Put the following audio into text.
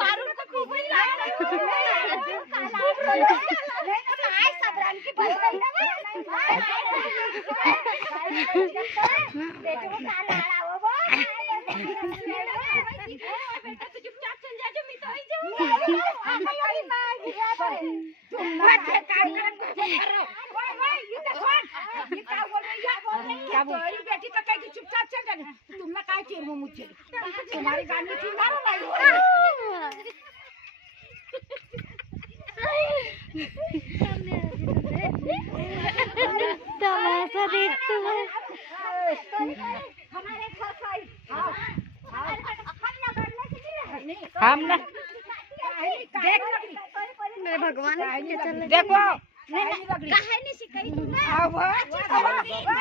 मारून को खूप बेटी तो कहीं चुपचाप चल जाने तुमने काय चेर मुझे तुम्हारी गानी थी मारो भाई तमाशा देख तुम हमारे घर का हम ना देख मेरे भगवान देखो कहानी सिखाई तुमने अब नहीं